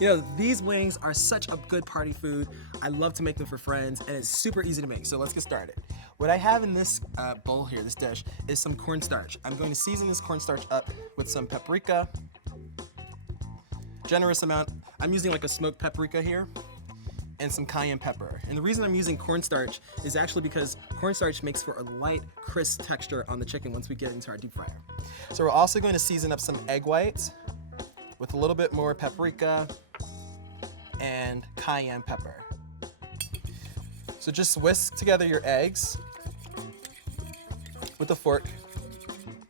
You know, these wings are such a good party food. I love to make them for friends, and it's super easy to make, so let's get started. What I have in this bowl here, this dish, is some cornstarch. I'm going to season this cornstarch up with some paprika, generous amount. I'm using like a smoked paprika here, and some cayenne pepper. And the reason I'm using cornstarch is actually because cornstarch makes for a light, crisp texture on the chicken once we get into our deep fryer. So we're also going to season up some egg whites with a little bit more paprika and cayenne pepper. So just whisk together your eggs with a fork.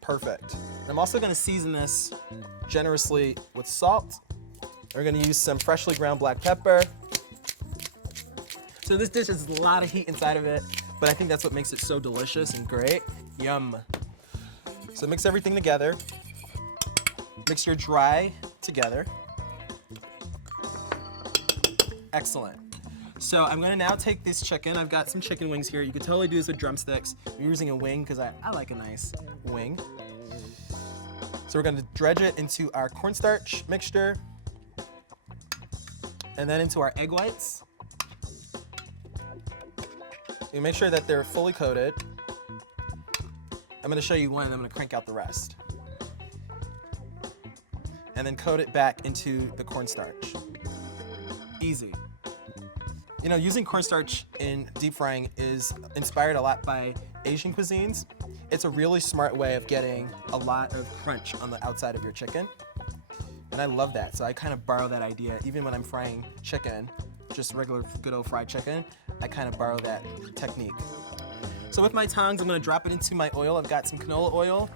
Perfect. I'm also going to season this generously with salt. We're going to use some freshly ground black pepper. So this dish has a lot of heat inside of it, but I think that's what makes it so delicious and great. Yum. So mix everything together. Mix your dry together. Excellent. So I'm gonna now take this chicken. I've got some chicken wings here. You could totally do this with drumsticks. I'm using a wing because I like a nice wing. So we're gonna dredge it into our cornstarch mixture and then into our egg whites. You make sure that they're fully coated. I'm gonna show you one and I'm gonna crank out the rest. And then coat it back into the cornstarch. Easy. You know, using cornstarch in deep frying is inspired a lot by Asian cuisines. It's a really smart way of getting a lot of crunch on the outside of your chicken. And I love that, so I kind of borrow that idea. Even when I'm frying chicken, just regular good old fried chicken, I kind of borrow that technique. So with my tongs, I'm gonna drop it into my oil. I've got some canola oil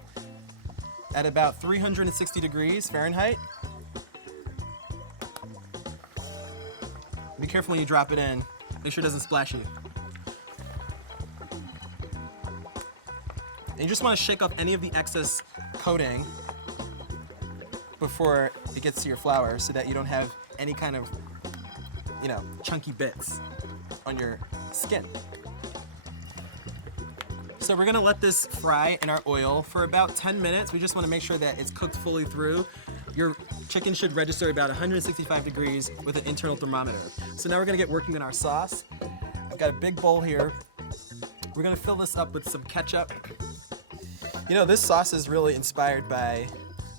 at about 360 degrees Fahrenheit. Be careful when you drop it in. Make sure it doesn't splash you. And you just want to shake off any of the excess coating before it gets to your flour so that you don't have any kind of, you know, chunky bits on your skin. So we're gonna let this fry in our oil for about 10 minutes. We just wanna make sure that it's cooked fully through. Your chicken should register about 165 degrees with an internal thermometer. So now we're gonna get working on our sauce. I've got a big bowl here. We're gonna fill this up with some ketchup. You know, this sauce is really inspired by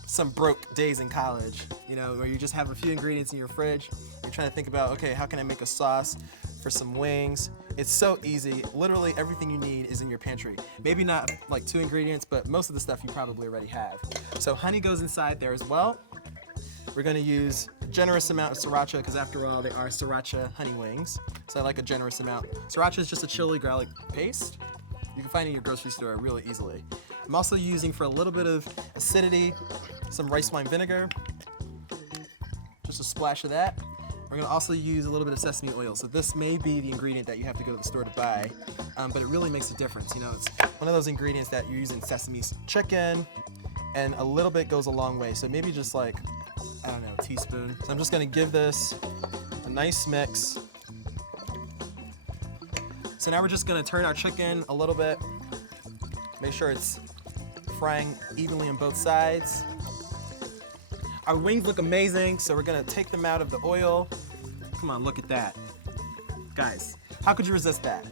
some broke days in college, you know, where you just have a few ingredients in your fridge. You're trying to think about, okay, how can I make a sauce for some wings? It's so easy. Literally everything you need is in your pantry. Maybe not like 2 ingredients, but most of the stuff you probably already have. So honey goes inside there as well. We're gonna use a generous amount of Sriracha because after all, they are Sriracha honey wings. So I like a generous amount. Sriracha is just a chili garlic paste. You can find it in your grocery store really easily. I'm also using, for a little bit of acidity, some rice wine vinegar. Just a splash of that. We're gonna also use a little bit of sesame oil. So this may be the ingredient that you have to go to the store to buy, but it really makes a difference. You know, it's one of those ingredients that you're using sesame chicken, and a little bit goes a long way. So maybe just like, I don't know, a teaspoon. So I'm just gonna give this a nice mix. So now we're just gonna turn our chicken a little bit. Make sure it's frying evenly on both sides. Our wings look amazing, so we're gonna take them out of the oil. Come on, look at that. Guys, how could you resist that?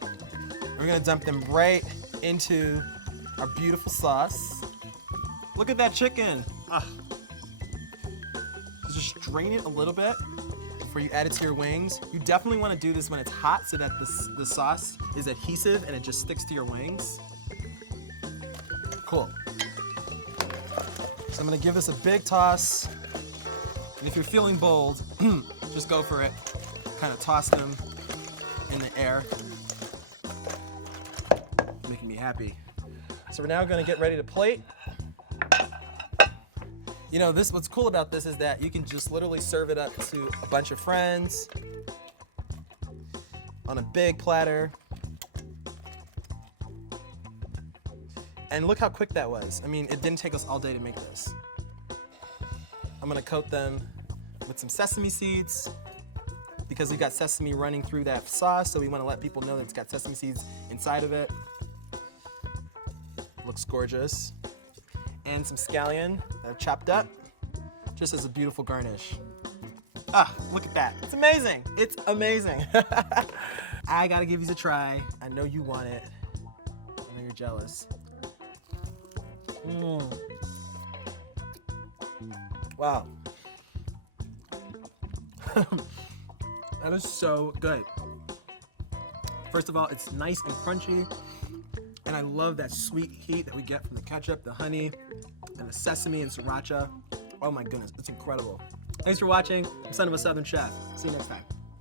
We're gonna dump them right into our beautiful sauce. Look at that chicken. Ah. Just drain it a little bit before you add it to your wings. You definitely wanna do this when it's hot so that the sauce is adhesive and it just sticks to your wings. Cool. So I'm gonna give this a big toss. And if you're feeling bold, just go for it. Kind of toss them in the air. Making me happy. So we're now gonna get ready to plate. You know, what's cool about this is that you can just literally serve it up to a bunch of friends on a big platter. And look how quick that was. I mean, it didn't take us all day to make this. I'm gonna coat them with some sesame seeds because we got sesame running through that sauce, so we wanna let people know that it's got sesame seeds inside of it. Looks gorgeous. And some scallion that I've chopped up, just as a beautiful garnish. Ah, look at that. It's amazing. It's amazing. I gotta give these a try. I know you want it. I know you're jealous. Wow. That is so good. First of all, it's nice and crunchy, and I love that sweet heat that we get from the ketchup, the honey, and the sesame and sriracha. Oh my goodness, it's incredible. Thanks for watching. I'm Son of a Southern Chef. See you next time.